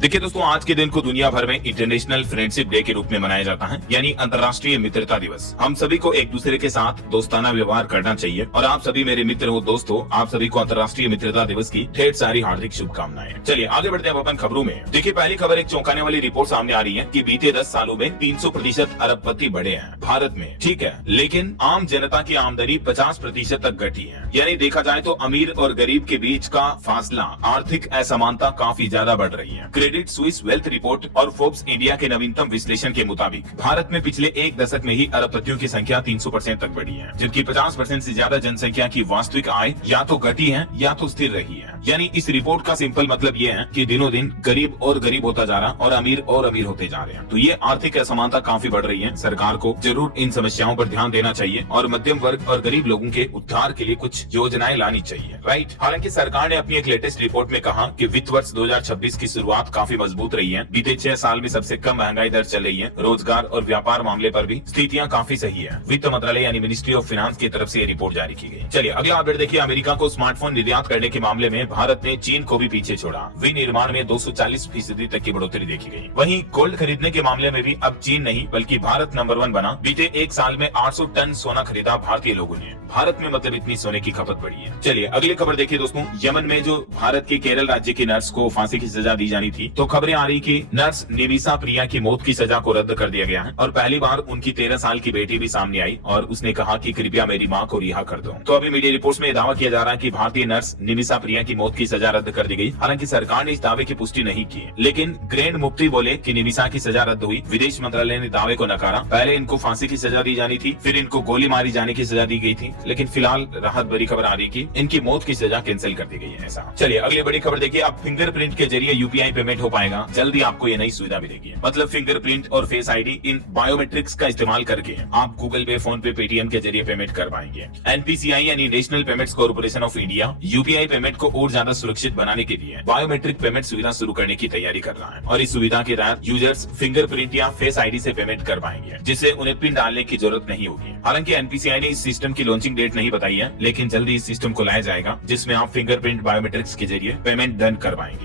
देखिए दोस्तों, आज के दिन को दुनिया भर में इंटरनेशनल फ्रेंडशिप डे के रूप में मनाया जाता है, यानी अंतर्राष्ट्रीय मित्रता दिवस। हम सभी को एक दूसरे के साथ दोस्ताना व्यवहार करना चाहिए और आप सभी मेरे मित्र हो, दोस्त हो, आप सभी को अंतर्राष्ट्रीय मित्रता दिवस की ढेर सारी हार्दिक शुभकामनाएं। चलिए आगे बढ़ते हैं अपन खबरों में। देखिए, पहली खबर एक चौंकाने वाली रिपोर्ट सामने आ रही है कि बीते 10 सालों में 300% अरबपति बढ़े हैं भारत में। ठीक है, लेकिन आम जनता की आमदनी 50% तक घटी है। यानी देखा जाए तो अमीर और गरीब के बीच का फासला, आर्थिक असमानता काफी ज्यादा बढ़ रही है। क्रेडिट स्विस वेल्थ रिपोर्ट और फोर्ब्स इंडिया के नवीनतम विश्लेषण के मुताबिक भारत में पिछले एक दशक में ही अरबपतियों की संख्या 300% तक बढ़ी है, जबकि 50% से ज्यादा जनसंख्या की वास्तविक आय या तो घटी है या तो स्थिर रही है। यानी इस रिपोर्ट का सिंपल मतलब ये है कि दिनों दिन गरीब और गरीब होता जा रहा और अमीर होते जा रहे हैं। तो ये आर्थिक असमानता काफी बढ़ रही है। सरकार को जरूर इन समस्याओं पर ध्यान देना चाहिए और मध्यम वर्ग और गरीब लोगों के उद्धार के लिए कुछ योजनाएं लानी चाहिए, राइट। हालांकि सरकार ने अपनी एक लेटेस्ट रिपोर्ट में कहा कि वित्त वर्ष 2026 की शुरुआत काफी मजबूत रही है। बीते 6 साल में सबसे कम महंगाई दर चल रही है। रोजगार और व्यापार मामले पर भी स्थितियां काफी सही है। वित्त मंत्रालय यानी मिनिस्ट्री ऑफ फाइनेंस की तरफ से ये रिपोर्ट जारी की गई। चलिए अगला अपडेट देखिए। अमेरिका को स्मार्टफोन निर्यात करने के मामले में भारत ने चीन को भी पीछे छोड़ा। विनिर्माण में 240% तक की बढ़ोतरी देखी गई। वहीं गोल्ड खरीदने के मामले में भी अब चीन नहीं बल्कि भारत नंबर 1 बना। बीते एक साल में 800 टन सोना खरीदा भारतीय लोगों ने। भारत में मतलब इतनी सोने की खपत बढ़ी है। चलिए अगली खबर देखिए दोस्तों। यमन में जो भारत के केरल राज्य की नर्स को फांसी की सजा दी जानी थी, तो खबरें आ रही कि नर्स निविसा प्रिया की मौत की सजा को रद्द कर दिया गया है और पहली बार उनकी 13 साल की बेटी भी सामने आई और उसने कहा कि कृपया मेरी मां को रिहा कर दो। तो अभी मीडिया रिपोर्ट्स में दावा किया जा रहा है कि भारतीय नर्स निविसा प्रिया की मौत की सजा रद्द कर दी गई। हालांकि सरकार ने इस दावे की पुष्टि नहीं की, लेकिन ग्रैंड मुफ्ती बोले कि निविसा की सजा रद्द हुई। विदेश मंत्रालय ने दावे को नकारा। पहले इनको फांसी की सजा दी जानी थी, फिर इनको गोली मारी जाने की सजा दी गई थी, लेकिन फिलहाल राहत भरी खबर आ रही कि इनकी मौत की सजा कैंसिल कर दी गई है। ऐसा चलिए अगली बड़ी खबर देखिए। अब फिंगरप्रिंट के जरिए यूपीआई पेमेंट हो पाएगा। जल्दी आपको ये नई सुविधा मिलेगी। मतलब फिंगरप्रिंट और फेस आईडी इन बायोमेट्रिक्स का इस्तेमाल करके आप गूगल पे, फोन पे, पेटीएम के जरिए पेमेंट कर पाएंगे। एनपीसीआई यानी national payments corporation of India UPI payment को और ज्यादा सुरक्षित बनाने के लिए बायोमेट्रिक पेमेंट सुविधा शुरू करने की तैयारी कर रहा है और इस सुविधा के तहत यूजर्स फिंगरप्रिंट या फेस आईडी से पेमेंट कर पाएंगे, जिससे उन्हें पिन डालने की जरूरत नहीं होगी। हालांकि एनपीसीआई ने इस सिस्टम की लॉन्चिंग डेट नहीं बताई है, लेकिन जल्दी इस सिस्टम को लाया जाएगा जिसमें आप फिंगरप्रिंट बायोमेट्रिक्स के जरिए पेमेंट डन कर पाएंगे।